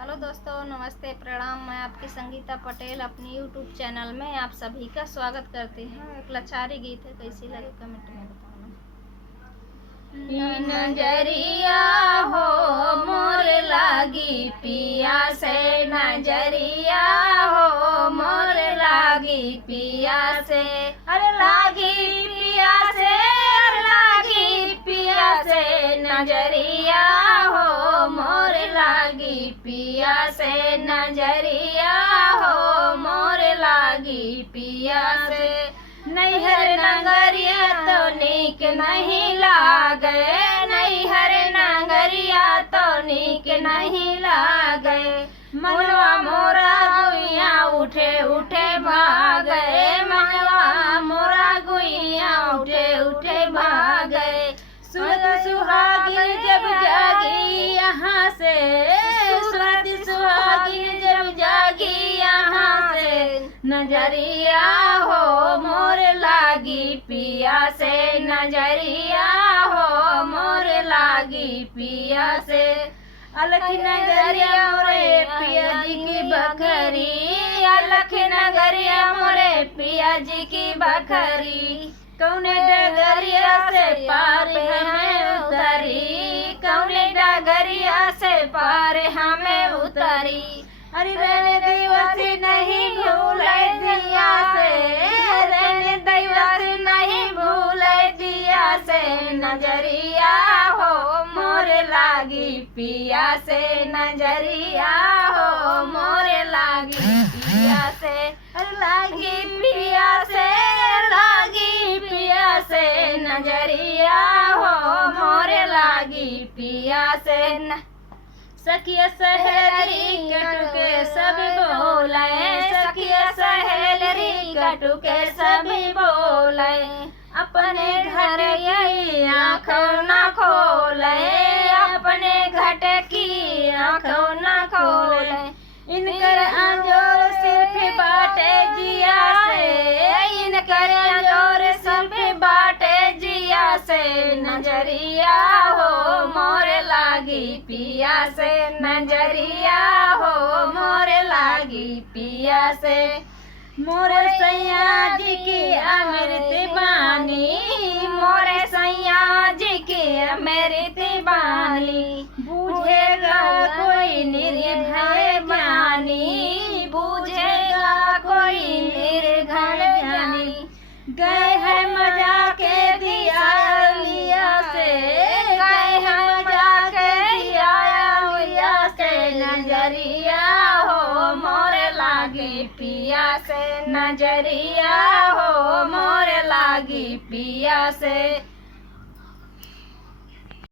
Hello दोस्तों, नमस्ते, प्रणाम। मैं आपकी संगीता पटेल अपनी यूट्यूब चैनल में आप सभी का स्वागत करती हूँ। एक लचारी गीत है, कैसी लगे कमेंट में बताना। नजरिया हो मोर लागी पिया से, नजरिया हो मोर लागी पिया से, अरे लागी पिया से, लागी पिया से, नजरिया हो मोर लागी पिया से, नजरिया हो मोर लागी पिया से। नैहर नगरिया तो नीक नहीं लागे, नैहर नगरिया तो नीक नहीं लागे। मनवा मोरा गुइया उठे उठे भागे, मनवा मोरा गुइया उठे उठे भागे। सुरत सुहागिन जब जागी यहाँ से, सुरत सुहागिन जब जागी यहाँ से, नजरिया हो मोर लागी पिया से, नजरिया हो मोर लागी पिया से। अलख नगरिया मोरे पिया जी की बखरी, अलख नगरिया मोरे पिया जी की बखरी। कौने डगरिया से पार हमें उतरी, कौने डगरिया से पार हमें उतरी। अरे रहने दिवस नहीं भूले दिया से, रहने दिवस नहीं भूले दिया से, नजरिया हो मोर लागी पिया से, नजरिया हो मोर लागी पिया से, लागी पिया से, लागी पिया से, नजरिया हो मोर लागी पिया से। सखिया सहेली कटुके सब बोले, सखिया सहेली कटुके सभी बोले। अपने घर यही आँखों न खोले, अपने घट की आँखों न खोले। इनकर अंजोर सिर्फ बाटे जिया से, इनकर अंजोर सिर्फ बाटे जिया से, नजरिया हो मोर लागी पिया से, नजरिया हो मोर लागी पिया से। मोर सैया जी की अमृत बानी, मोर सैया जी की अमृत बानी। बूझेगा कोई निर्भय ज्ञानी, बूझेगा कोई निर्भय ज्ञानी। गए हैं मजा के दिया लिया से, गए हैं मजा के दिया लिया से, नजरिया हो मोर लागी पिया से, नजरिया हो मोर लागी पिया से।